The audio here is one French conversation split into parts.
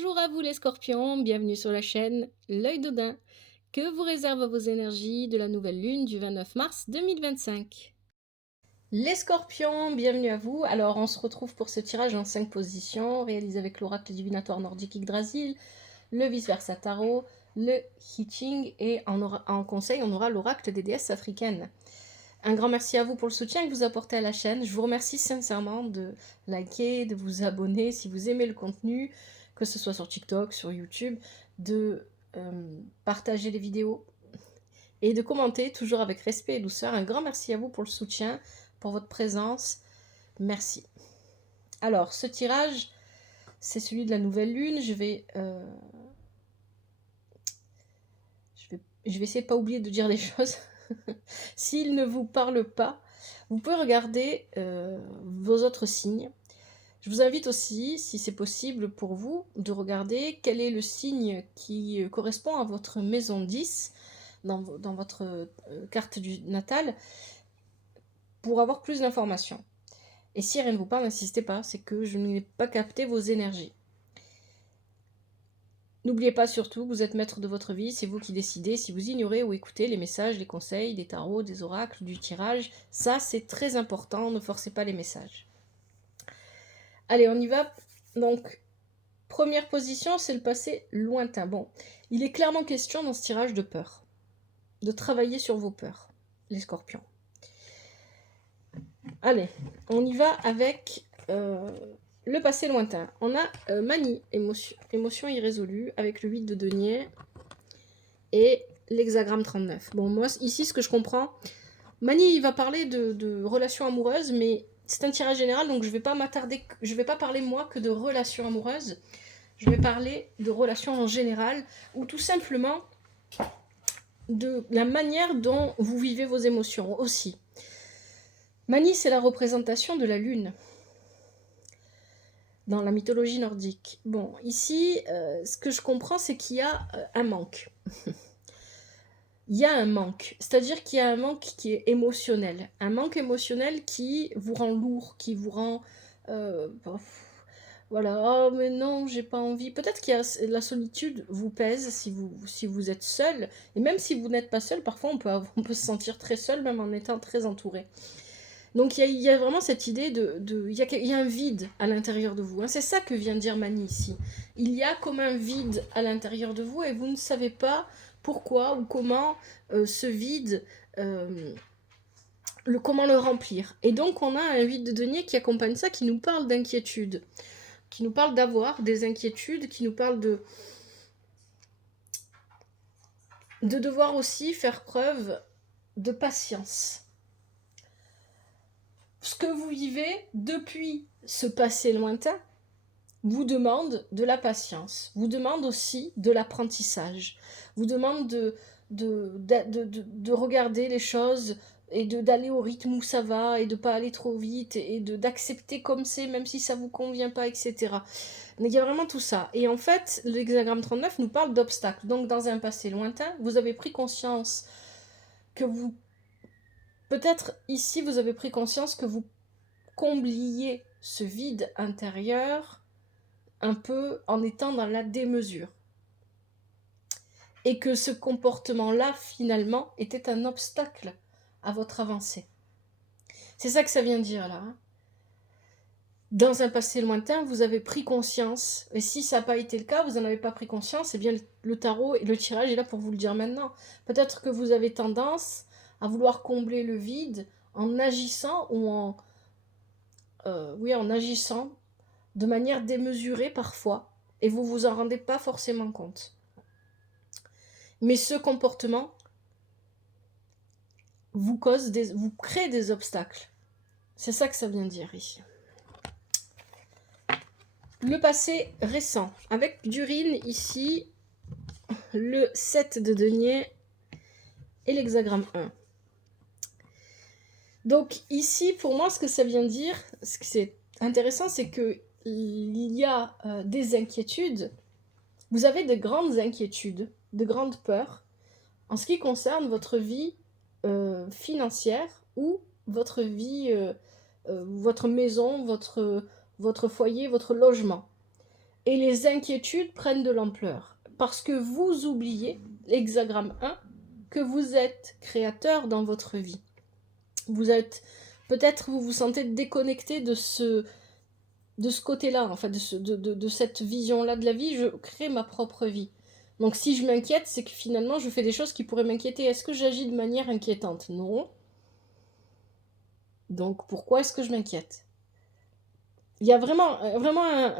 Bonjour à vous les scorpions, bienvenue sur la chaîne L'Œil d'Odin. Que vous réservent vos énergies de la nouvelle lune du 29 mars 2025? Les scorpions, bienvenue à vous. Alors on se retrouve pour ce tirage en 5 positions, réalisé avec l'oracle divinatoire nordique Yggdrasil, le vice-versa tarot, le I Ching et en conseil on aura l'oracle des déesses africaines. Un grand merci à vous pour le soutien que vous apportez à la chaîne. Je vous remercie sincèrement de liker, de vous abonner si vous aimez le contenu, que ce soit sur TikTok, sur YouTube, de partager les vidéos et de commenter toujours avec respect et douceur. Un grand merci à vous pour le soutien, pour votre présence. Merci. Alors, ce tirage, c'est celui de la nouvelle lune. Je vais essayer de ne pas oublier de dire les choses. S'il ne vous parle pas, vous pouvez regarder vos autres signes. Je vous invite aussi, si c'est possible pour vous, de regarder quel est le signe qui correspond à votre maison 10 dans votre carte du natal pour avoir plus d'informations. Et si rien ne vous parle, n'insistez pas, c'est que je n'ai pas capté vos énergies. N'oubliez pas surtout, vous êtes maître de votre vie, c'est vous qui décidez si vous ignorez ou écoutez les messages, les conseils, des tarots, des oracles, du tirage. Ça, c'est très important, ne forcez pas les messages. Allez, on y va. Donc, première position, c'est le passé lointain. Bon, il est clairement question dans ce tirage de peur, de travailler sur vos peurs, les scorpions. Allez, on y va avec le passé lointain. On a manie, émotion irrésolue, avec le 8 de denier et l'hexagramme 39. Bon, moi, ici, ce que je comprends, manie, il va parler de relations amoureuses, mais c'est un tirage général, donc je vais pas m'attarder, je vais pas parler, moi, que de relations amoureuses. Je vais parler de relations en général, ou tout simplement de la manière dont vous vivez vos émotions aussi. Mani, c'est la représentation de la lune dans la mythologie nordique. Bon, ici, ce que je comprends, c'est qu'il y a un manque. Il y a un manque, c'est-à-dire qu'il y a un manque qui est émotionnel. Un manque émotionnel qui vous rend lourd, qui vous rend... voilà, oh mais non, j'ai pas envie. Peut-être que la solitude vous pèse si vous êtes seul. Et même si vous n'êtes pas seul, parfois on peut se sentir très seul, même en étant très entouré. Donc il y a vraiment cette idée il y a un vide à l'intérieur de vous. Hein. C'est ça que vient dire Mani ici. Il y a comme un vide à l'intérieur de vous et vous ne savez pas pourquoi ou comment ce vide, comment le remplir. Et donc on a un 8 de denier qui accompagne ça, qui nous parle d'inquiétude, qui nous parle d'avoir des inquiétudes, qui nous parle de devoir aussi faire preuve de patience. Ce que vous vivez depuis ce passé lointain vous demande de la patience, vous demande aussi de l'apprentissage, vous demande de regarder les choses et d'aller au rythme où ça va et de ne pas aller trop vite et d'accepter comme c'est, même si ça ne vous convient pas, etc. Il y a vraiment tout ça. Et en fait, l'hexagramme 39 nous parle d'obstacles. Donc dans un passé lointain, vous avez pris conscience que vous... Peut-être ici, vous avez pris conscience que vous combliez ce vide intérieur un peu en étant dans la démesure. Et que ce comportement-là, finalement, était un obstacle à votre avancée. C'est ça que ça vient dire, là. Hein. Dans un passé lointain, vous avez pris conscience. Et si ça n'a pas été le cas, vous n'en avez pas pris conscience, eh bien, le tarot et le tirage est là pour vous le dire maintenant. Peut-être que vous avez tendance à vouloir combler le vide en agissant ou en agissant de manière démesurée parfois, et vous vous en rendez pas forcément compte. Mais ce comportement vous crée des obstacles. C'est ça que ça vient dire ici. Le passé récent, avec Durine ici, le 7 de denier et l'hexagramme 1. Donc ici, pour moi, ce que ça vient dire, ce que c'est intéressant, c'est qu'il y a des inquiétudes. Vous avez de grandes inquiétudes, de grandes peurs en ce qui concerne votre vie financière ou votre vie, votre maison, votre foyer, votre logement. et les inquiétudes prennent de l'ampleur. Parce que vous oubliez, hexagramme 1, que vous êtes créateur dans votre vie. Peut-être vous vous sentez déconnecté de ce côté-là, en fait, de cette vision-là de la vie. Je crée ma propre vie. Donc si je m'inquiète, c'est que finalement je fais des choses qui pourraient m'inquiéter. Est-ce que j'agis de manière inquiétante? Non. Donc pourquoi est-ce que je m'inquiète? Il y a vraiment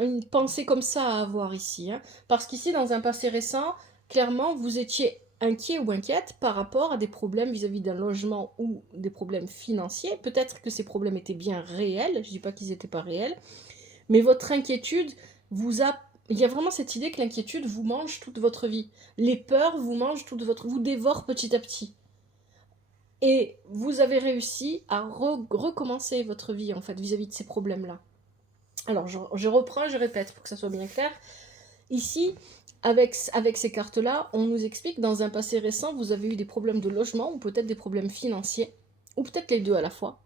une pensée comme ça à avoir ici. Hein. Parce qu'ici, dans un passé récent, clairement, vous étiez inquiet ou inquiète par rapport à des problèmes vis-à-vis d'un logement ou des problèmes financiers. Peut-être que ces problèmes étaient bien réels, je ne dis pas qu'ils n'étaient pas réels, mais votre inquiétude vous a... Il y a vraiment cette idée que l'inquiétude vous mange toute votre vie. Les peurs vous mangent vous dévorent petit à petit. Et vous avez réussi à recommencer votre vie, en fait, vis-à-vis de ces problèmes-là. Alors, je reprends, je répète pour que ça soit bien clair. Ici, avec ces cartes-là, on nous explique, dans un passé récent, vous avez eu des problèmes de logement, ou peut-être des problèmes financiers, ou peut-être les deux à la fois,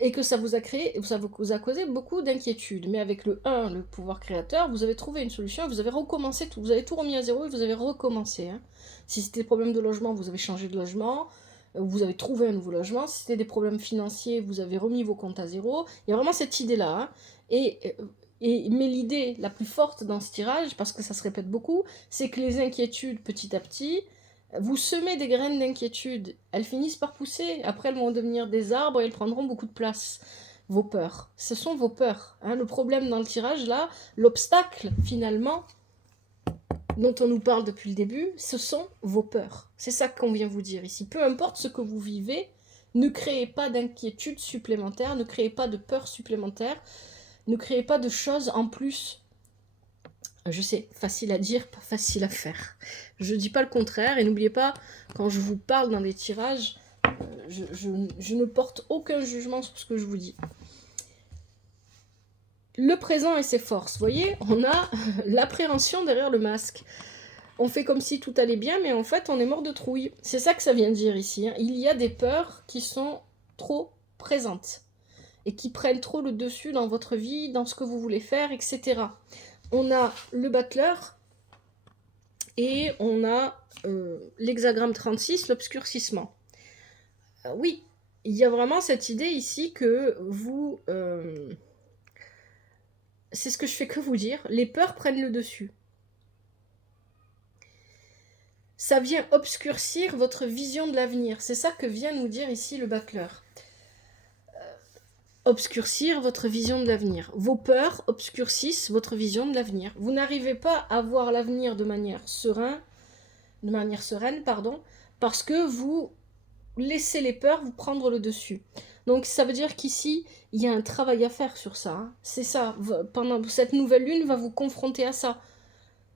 et que ça vous a causé beaucoup d'inquiétudes. Mais avec le 1, le pouvoir créateur, vous avez trouvé une solution, vous avez recommencé tout, vous avez tout remis à zéro et vous avez recommencé. Hein. Si c'était des problèmes de logement, vous avez changé de logement, vous avez trouvé un nouveau logement. Si c'était des problèmes financiers, vous avez remis vos comptes à zéro. Il y a vraiment cette idée-là. Hein. Mais l'idée la plus forte dans ce tirage, parce que ça se répète beaucoup, c'est que les inquiétudes, petit à petit, vous semez des graines d'inquiétude. Elles finissent par pousser. Après, elles vont devenir des arbres et elles prendront beaucoup de place. Vos peurs. Ce sont vos peurs. Hein. Le problème dans le tirage, là, l'obstacle, finalement, dont on nous parle depuis le début, ce sont vos peurs. C'est ça qu'on vient vous dire ici. Peu importe ce que vous vivez, ne créez pas d'inquiétude supplémentaire, ne créez pas de peur supplémentaire, ne créez pas de choses en plus. Je sais, facile à dire, pas facile à faire. Je ne dis pas le contraire, et n'oubliez pas, quand je vous parle dans des tirages, je ne porte aucun jugement sur ce que je vous dis. Le présent et ses forces, vous voyez, on a l'appréhension derrière le masque. On fait comme si tout allait bien, mais en fait, on est mort de trouille. C'est ça que ça vient dire ici. Hein. Il y a des peurs qui sont trop présentes et qui prennent trop le dessus dans votre vie, dans ce que vous voulez faire, etc. On a le battleur et on a l'hexagramme 36, l'obscurcissement. Oui, il y a vraiment cette idée ici que vous... c'est ce que je fais que vous dire, les peurs prennent le dessus. Ça vient obscurcir votre vision de l'avenir. C'est ça que vient nous dire ici le battleur. Obscurcir votre vision de l'avenir. Vos peurs obscurcissent votre vision de l'avenir. Vous n'arrivez pas à voir l'avenir de manière sereine, parce que vous laissez les peurs vous prendre le dessus. Donc ça veut dire qu'ici, il y a un travail à faire sur ça. Hein. C'est ça, pendant cette nouvelle lune va vous confronter à ça.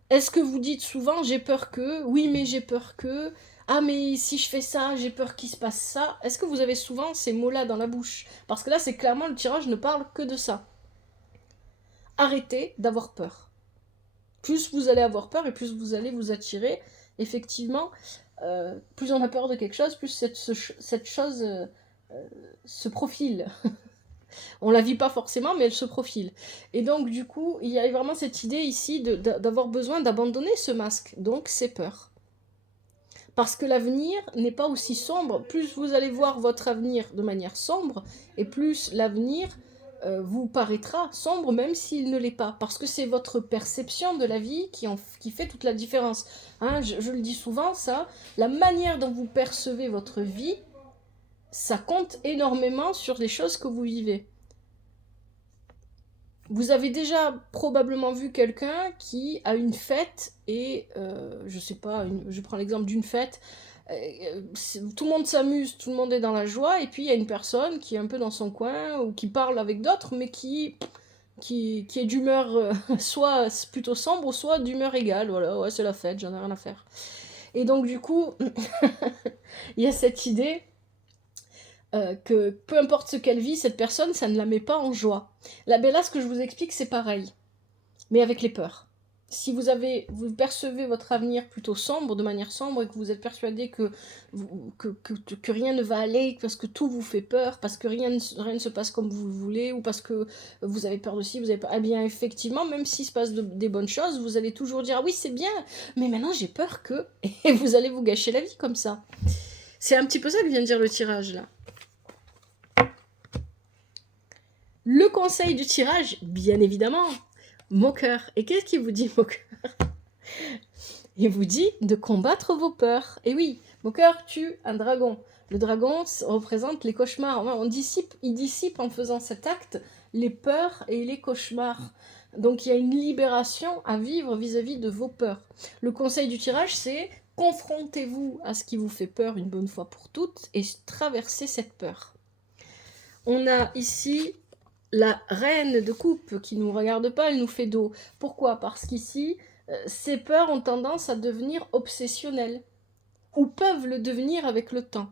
Est-ce que vous dites souvent, j'ai peur que, oui mais j'ai peur que, ah mais si je fais ça, j'ai peur qu'il se passe ça. Est-ce que vous avez souvent ces mots-là dans la bouche? Parce que là, c'est clairement, le tirage ne parle que de ça. Arrêtez d'avoir peur. Plus vous allez avoir peur et plus vous allez vous attirer. Effectivement, plus on a peur de quelque chose, plus cette chose se profile. On la vit pas forcément, mais elle se profile. Et donc, du coup, il y a vraiment cette idée ici d'avoir besoin d'abandonner ce masque, donc ces peurs. Parce que l'avenir n'est pas aussi sombre. Plus vous allez voir votre avenir de manière sombre, et plus l'avenir vous paraîtra sombre, même s'il ne l'est pas. Parce que c'est votre perception de la vie qui fait toute la différence. Hein, je le dis souvent, ça, la manière dont vous percevez votre vie, ça compte énormément sur les choses que vous vivez. Vous avez déjà probablement vu quelqu'un qui a une fête et, je sais pas, je prends l'exemple d'une fête, tout le monde s'amuse, tout le monde est dans la joie, et puis il y a une personne qui est un peu dans son coin, ou qui parle avec d'autres, mais qui est d'humeur soit plutôt sombre, soit d'humeur égale, voilà, ouais, c'est la fête, j'en ai rien à faire. Et donc du coup, il y a cette idée que peu importe ce qu'elle vit, cette personne, ça ne la met pas en joie. Là, ce que je vous explique, c'est pareil, mais avec les peurs. si vous percevez votre avenir plutôt sombre, de manière sombre, et que vous êtes persuadé que rien ne va aller, parce que tout vous fait peur, parce que rien ne se passe comme vous le voulez, ou parce que vous avez peur de ci, vous avez peur... Eh bien, effectivement, même s'il se passe des bonnes choses, vous allez toujours dire « Ah oui, c'est bien, mais maintenant j'ai peur que... » Et vous allez vous gâcher la vie comme ça. C'est un petit peu ça que vient de dire le tirage, là. Le conseil du tirage, bien évidemment, moqueur. Et qu'est-ce qu'il vous dit, moqueur? Il vous dit de combattre vos peurs. Et oui, moqueur tue un dragon. Le dragon représente les cauchemars. Il dissipe en faisant cet acte les peurs et les cauchemars. Donc il y a une libération à vivre vis-à-vis de vos peurs. Le conseil du tirage, c'est confrontez-vous à ce qui vous fait peur une bonne fois pour toutes et traversez cette peur. On a ici la reine de coupe qui ne nous regarde pas, elle nous fait dos. Pourquoi? Parce qu'ici, ces peurs ont tendance à devenir obsessionnelles, ou peuvent le devenir avec le temps.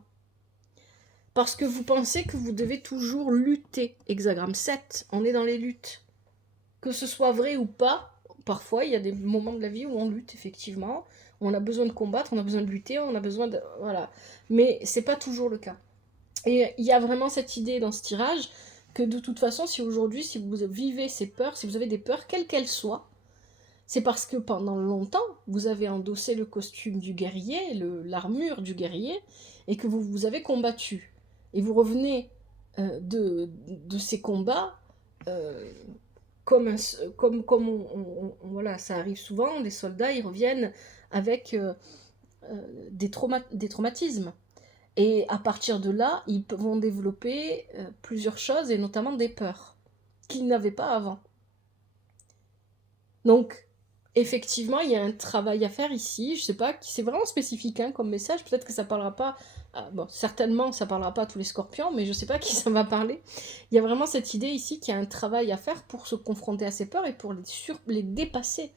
Parce que vous pensez que vous devez toujours lutter. Hexagramme 7, on est dans les luttes. Que ce soit vrai ou pas, parfois il y a des moments de la vie où on lutte, effectivement. On a besoin de combattre, on a besoin de lutter, on a besoin de... Voilà. Mais c'est pas toujours le cas. Et il y a vraiment cette idée dans ce tirage que de toute façon, si aujourd'hui, si vous vivez ces peurs, si vous avez des peurs, quelles qu'elles soient, c'est parce que pendant longtemps, vous avez endossé le costume du guerrier, l'armure du guerrier, et que vous avez combattu. Et vous revenez de ces combats comme voilà, ça arrive souvent, les soldats, ils reviennent avec des traumatismes. Et à partir de là, ils vont développer plusieurs choses, et notamment des peurs, qu'ils n'avaient pas avant. Donc, effectivement, il y a un travail à faire ici. Je sais pas, c'est vraiment spécifique hein, comme message. Peut-être que ça parlera pas... bon, certainement, ça parlera pas à tous les scorpions, mais je sais pas qui ça va parler. Il y a vraiment cette idée ici qu'il y a un travail à faire pour se confronter à ces peurs et pour les dépasser.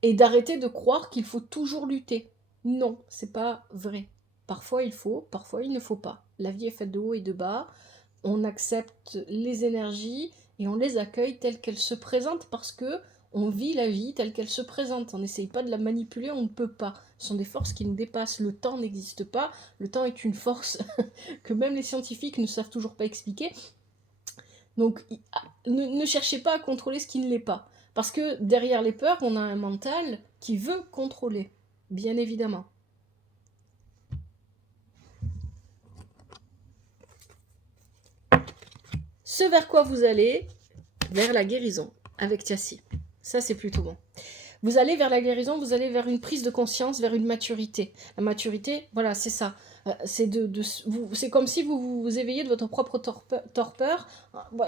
Et d'arrêter de croire qu'il faut toujours lutter. Non, c'est pas vrai. Parfois il faut, parfois il ne faut pas. La vie est faite de haut et de bas. On accepte les énergies et on les accueille telles qu'elles se présentent parce que on vit la vie telle qu'elle se présente. On n'essaye pas de la manipuler, on ne peut pas. Ce sont des forces qui nous dépassent. Le temps n'existe pas. Le temps est une force que même les scientifiques ne savent toujours pas expliquer. Donc ne cherchez pas à contrôler ce qui ne l'est pas. Parce que derrière les peurs, on a un mental qui veut contrôler, bien évidemment. Ce vers quoi vous allez, vers la guérison, avec Tiassi. Ça, c'est plutôt bon. Vous allez vers la guérison, vous allez vers une prise de conscience, vers une maturité. La maturité, voilà, c'est ça. C'est comme si vous vous éveillez de votre propre torpeur.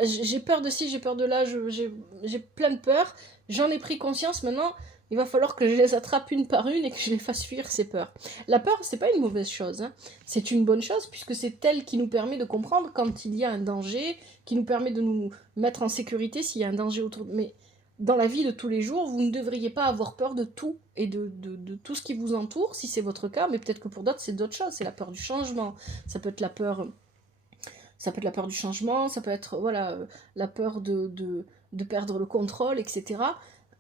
J'ai peur de ci, j'ai peur de là, j'ai plein de peurs. J'en ai pris conscience, maintenant, il va falloir que je les attrape une par une et que je les fasse fuir, ces peurs. La peur, c'est pas une mauvaise chose. Hein. C'est une bonne chose, puisque c'est elle qui nous permet de comprendre quand il y a un danger, qui nous permet de nous mettre en sécurité s'il y a un danger autour de... Mais dans la vie de tous les jours, vous ne devriez pas avoir peur de tout et de tout ce qui vous entoure, si c'est votre cas, mais peut-être que pour d'autres, c'est d'autres choses. C'est la peur du changement. Ça peut être la peur du changement, ça peut être voilà, la peur de perdre le contrôle, etc.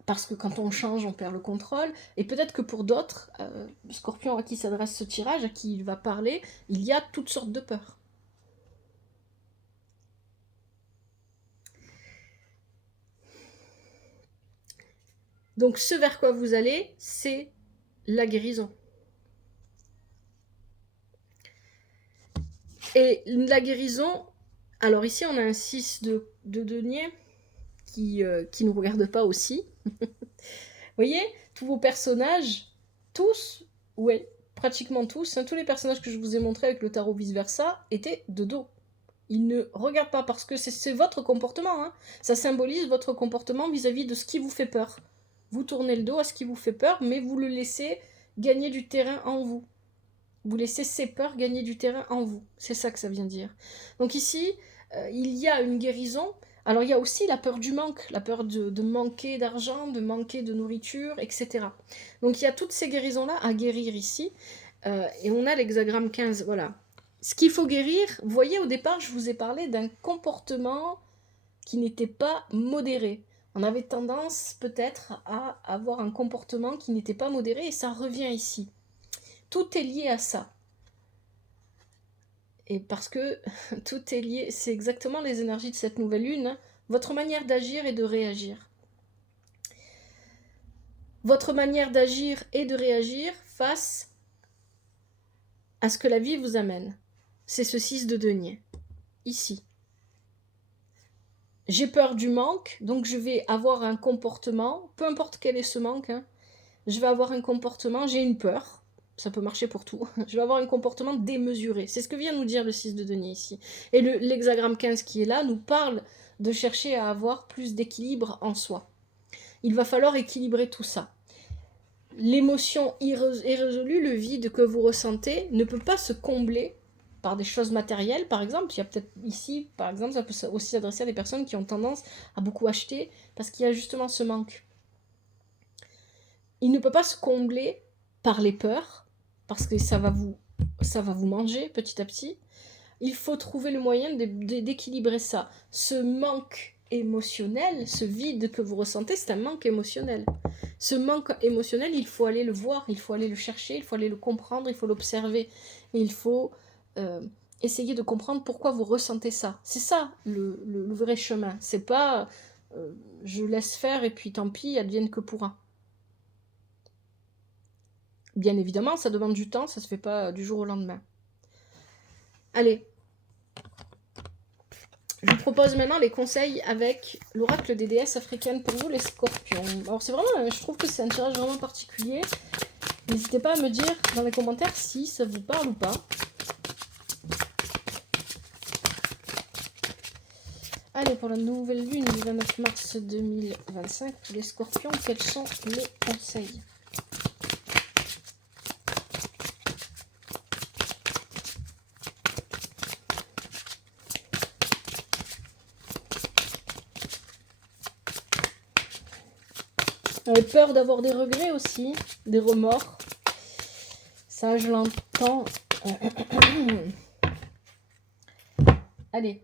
Parce que quand on change, on perd le contrôle. Et peut-être que pour d'autres, Scorpion à qui s'adresse ce tirage, à qui il va parler, il y a toutes sortes de peurs. Donc ce vers quoi vous allez, c'est la guérison. Et la guérison, alors ici on a un 6 de denier qui ne nous regarde pas aussi. Vous voyez, tous vos personnages, tous, ouais, pratiquement tous, hein, tous les personnages que je vous ai montrés avec le tarot vice-versa, étaient de dos. Ils ne regardent pas parce que c'est votre comportement. Hein. Ça symbolise votre comportement vis-à-vis de ce qui vous fait peur. Vous tournez le dos à ce qui vous fait peur, mais vous le laissez gagner du terrain en vous. Vous laissez ces peurs gagner du terrain en vous. C'est ça que ça vient dire. Donc ici, il y a une guérison. Alors il y a aussi la peur du manque, la peur de manquer d'argent, de manquer de nourriture, etc. Donc il y a toutes ces guérisons-là à guérir ici. Et on a l'hexagramme 15, voilà. Ce qu'il faut guérir, vous voyez au départ, je vous ai parlé d'un comportement qui n'était pas modéré. On avait tendance peut-être à avoir un comportement qui n'était pas modéré et ça revient ici. Tout est lié à ça. Et parce que tout est lié, c'est exactement les énergies de cette nouvelle lune, hein. Votre manière d'agir et de réagir. Votre manière d'agir et de réagir face à ce que la vie vous amène. C'est ce 6 de denier, ici. J'ai peur du manque, donc je vais avoir un comportement, peu importe quel est ce manque, hein, je vais avoir un comportement, j'ai une peur, ça peut marcher pour tout, je vais avoir un comportement démesuré. C'est ce que vient nous dire le 6 de denier ici. Et l'hexagramme 15 qui est là nous parle de chercher à avoir plus d'équilibre en soi. Il va falloir équilibrer tout ça. L'émotion irrésolue, le vide que vous ressentez, ne peut pas se combler par des choses matérielles, par exemple. Il y a peut-être ici, par exemple, ça peut aussi s'adresser à des personnes qui ont tendance à beaucoup acheter parce qu'il y a justement ce manque. Il ne peut pas se combler par les peurs parce que ça va vous manger petit à petit. Il faut trouver le moyen d'équilibrer ça. Ce manque émotionnel, ce vide que vous ressentez, c'est un manque émotionnel. Ce manque émotionnel, il faut aller le voir, il faut aller le chercher, il faut aller le comprendre, il faut l'observer. Et il faut essayer de comprendre pourquoi vous ressentez ça. C'est ça le vrai chemin. C'est pas je laisse faire et puis tant pis, advienne que pourra. Bien évidemment, ça demande du temps, ça se fait pas du jour au lendemain. Allez. Je vous propose maintenant les conseils avec l'oracle des déesses africaines pour vous, les scorpions. Alors c'est vraiment, je trouve que c'est un tirage vraiment particulier. N'hésitez pas à me dire dans les commentaires si ça vous parle ou pas. Allez, pour la nouvelle lune du 29 mars 2025, pour les scorpions, quels sont les conseils ? Vous avez peur d'avoir des regrets aussi, des remords. Ça, je l'entends. Allez.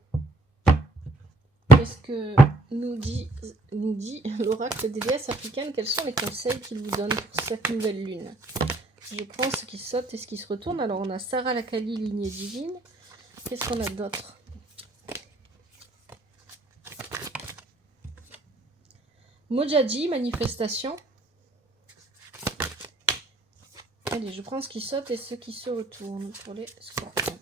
Qu'est-ce que nous dit l'oracle des déesses africaines? Quels sont les conseils qu'il vous donne pour cette nouvelle lune? Je prends ce qui saute et ce qui se retourne. Alors, on a Sarah la Kali, lignée divine. Qu'est-ce qu'on a d'autre? Mojadji, manifestation. Allez, je prends ce qui saute et ce qui se retourne pour les scorpions.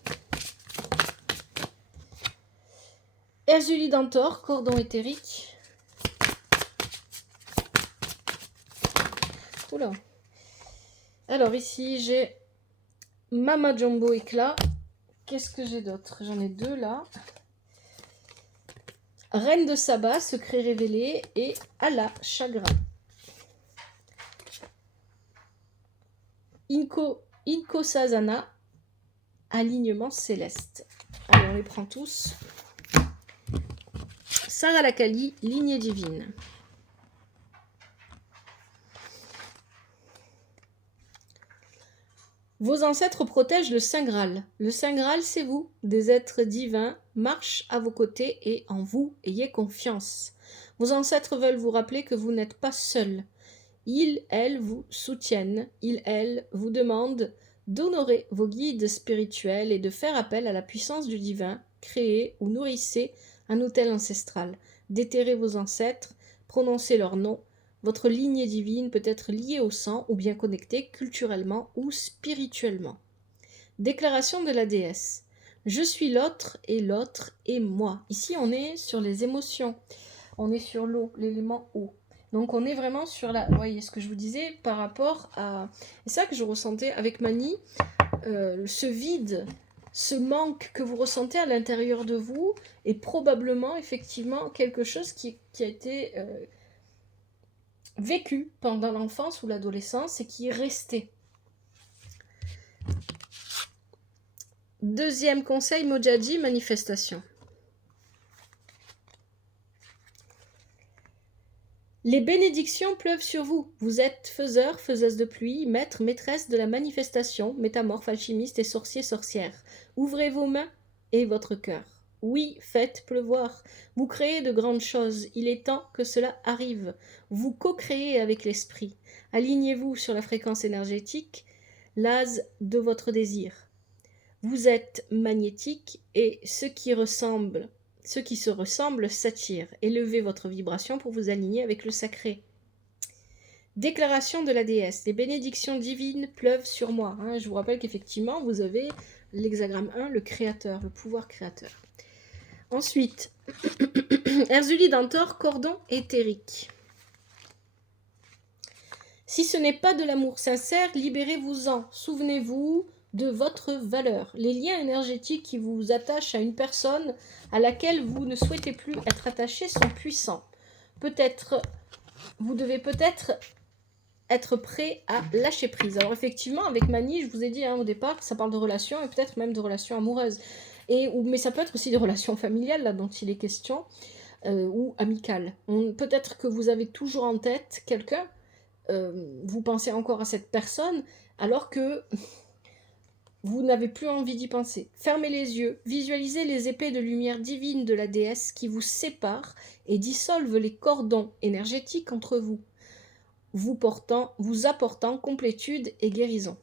Erzuli d'Antor, cordon éthérique. Oula. Alors ici, j'ai Mama Jumbo éclat. Qu'est-ce que j'ai d'autre? J'en ai deux là. Reine de Saba, secret révélé, et Allah, chagrin. Inko Sazana, alignement céleste. Allez, on les prend tous. Sarah la Kali, lignée divine. Vos ancêtres protègent le Saint Graal. Le Saint Graal, c'est vous. Des êtres divins marchent à vos côtés et en vous, ayez confiance. Vos ancêtres veulent vous rappeler que vous n'êtes pas seul. Ils, elles, vous soutiennent. Ils, elles, vous demandent d'honorer vos guides spirituels et de faire appel à la puissance du divin. Créez ou nourrissez un autel ancestral. Déterrez vos ancêtres, prononcez leur nom. Votre lignée divine peut être liée au sang ou bien connectée culturellement ou spirituellement. Déclaration de la déesse. Je suis l'autre et l'autre est moi. Ici, on est sur les émotions. On est sur l'eau, l'élément eau. Donc, on est vraiment sur la... Vous voyez ce que je vous disais par rapport à... C'est ça que je ressentais avec Mani. Ce vide, ce manque que vous ressentez à l'intérieur de vous est probablement, effectivement, quelque chose qui a été... vécu pendant l'enfance ou l'adolescence et qui est resté. Deuxième conseil, Mojadji, manifestation. Les bénédictions pleuvent sur vous. Vous êtes faiseur, faiseuse de pluie, maître, maîtresse de la manifestation, métamorphe, alchimiste et sorcier, sorcière. Ouvrez vos mains et votre cœur. Oui, faites pleuvoir. Vous créez de grandes choses. Il est temps que cela arrive. Vous co-créez avec l'esprit. Alignez-vous sur la fréquence énergétique, l'ase de votre désir. Vous êtes magnétique et ce qui se ressemble s'attire. Élevez votre vibration pour vous aligner avec le sacré. Déclaration de la déesse. Les bénédictions divines pleuvent sur moi. Je vous rappelle qu'effectivement, vous avez l'hexagramme 1, le créateur, le pouvoir créateur. Ensuite, Erzuli d'Antor, cordon éthérique. Si ce n'est pas de l'amour sincère, libérez-vous-en. Souvenez-vous de votre valeur. Les liens énergétiques qui vous attachent à une personne à laquelle vous ne souhaitez plus être attaché sont puissants. Vous devez peut-être être prêt à lâcher prise. Alors effectivement, avec Mani, je vous ai dit au départ, ça parle de relations et peut-être même de relations amoureuses. Mais ça peut être aussi des relations familiales, là, dont il est question, ou amicales. Peut-être que vous avez toujours en tête quelqu'un, vous pensez encore à cette personne, alors que vous n'avez plus envie d'y penser. Fermez les yeux, visualisez les épées de lumière divine de la déesse qui vous séparent et dissolvent les cordons énergétiques entre vous, vous apportant complétude et guérison.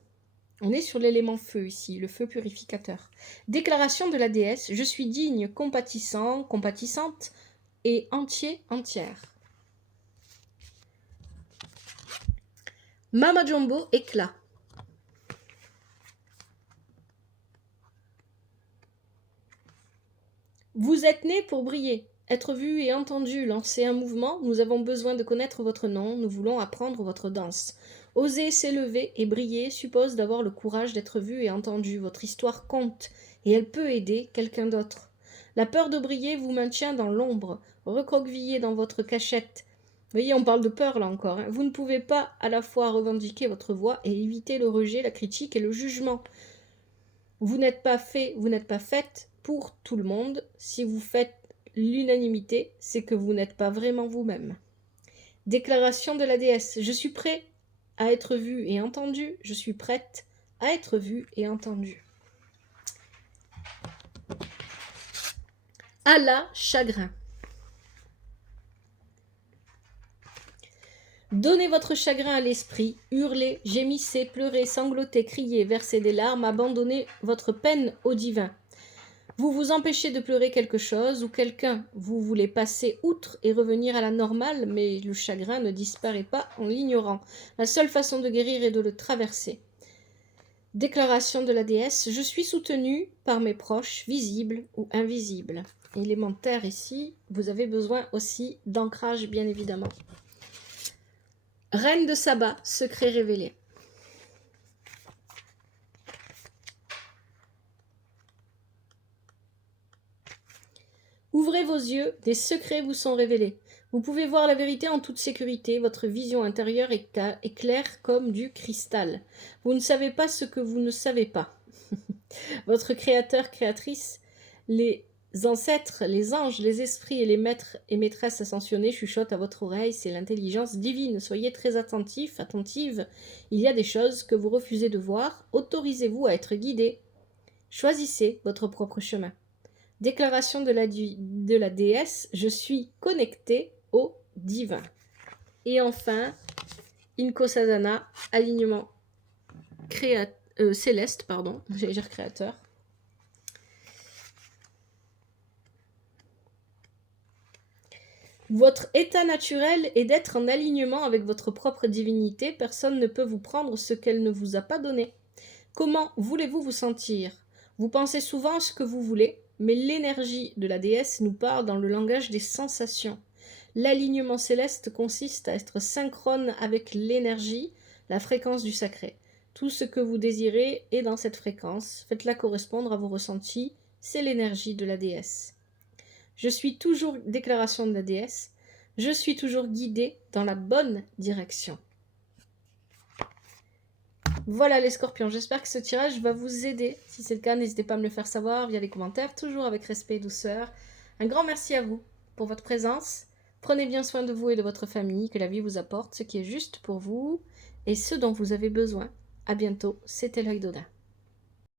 On est sur l'élément feu ici, le feu purificateur. Déclaration de la déesse, je suis digne, compatissant, compatissante et entier, entière. Mama Jumbo, éclat. Vous êtes né pour briller, être vu et entendu, lancer un mouvement, nous avons besoin de connaître votre nom, nous voulons apprendre votre danse. Oser s'élever et briller suppose d'avoir le courage d'être vu et entendu, votre histoire compte, et elle peut aider quelqu'un d'autre. La peur de briller vous maintient dans l'ombre, recroquevillé dans votre cachette. Vous voyez, on parle de peur là encore. Vous ne pouvez pas à la fois revendiquer votre voix et éviter le rejet, la critique et le jugement. Vous n'êtes pas fait, vous n'êtes pas faite pour tout le monde. Si vous faites l'unanimité, c'est que vous n'êtes pas vraiment vous-même. Déclaration de la déesse. Je suis prêt à être vu et entendu. Je suis prête à être vue et entendue. À la chagrin. Donnez votre chagrin à l'esprit, hurlez, gémissez, pleurez, sanglotez, criez, versez des larmes, abandonnez votre peine au divin. Vous vous empêchez de pleurer quelque chose ou quelqu'un, vous voulez passer outre et revenir à la normale, mais le chagrin ne disparaît pas en l'ignorant. La seule façon de guérir est de le traverser. Déclaration de la déesse, je suis soutenue par mes proches, visibles ou invisibles. Élémentaire ici, vous avez besoin aussi d'ancrage, bien évidemment. Reine de Saba, secret révélé. Ouvrez vos yeux, des secrets vous sont révélés. Vous pouvez voir la vérité en toute sécurité, votre vision intérieure est claire comme du cristal. Vous ne savez pas ce que vous ne savez pas. Votre créateur, créatrice, les ancêtres, les anges, les esprits et les maîtres et maîtresses ascensionnés chuchotent à votre oreille, c'est l'intelligence divine. Soyez très attentifs, attentive. Il y a des choses que vous refusez de voir. Autorisez-vous à être guidé. Choisissez votre propre chemin. Déclaration de la déesse, je suis connecté au divin. Et enfin, Inko Sadhana, alignement céleste, j'allais dire créateur. Votre état naturel est d'être en alignement avec votre propre divinité. Personne ne peut vous prendre ce qu'elle ne vous a pas donné. Comment voulez-vous vous sentir? Vous pensez souvent à ce que vous voulez, mais l'énergie de la déesse nous parle dans le langage des sensations. L'alignement céleste consiste à être synchrone avec l'énergie, la fréquence du sacré. Tout ce que vous désirez est dans cette fréquence. Faites-la correspondre à vos ressentis. C'est l'énergie de la déesse. Je suis toujours, déclaration de la déesse, je suis toujours guidée dans la bonne direction. Voilà les scorpions, j'espère que ce tirage va vous aider. Si c'est le cas, n'hésitez pas à me le faire savoir via les commentaires, toujours avec respect et douceur. Un grand merci à vous pour votre présence. Prenez bien soin de vous et de votre famille, que la vie vous apporte ce qui est juste pour vous et ce dont vous avez besoin. À bientôt, c'était l'œil d'Odin.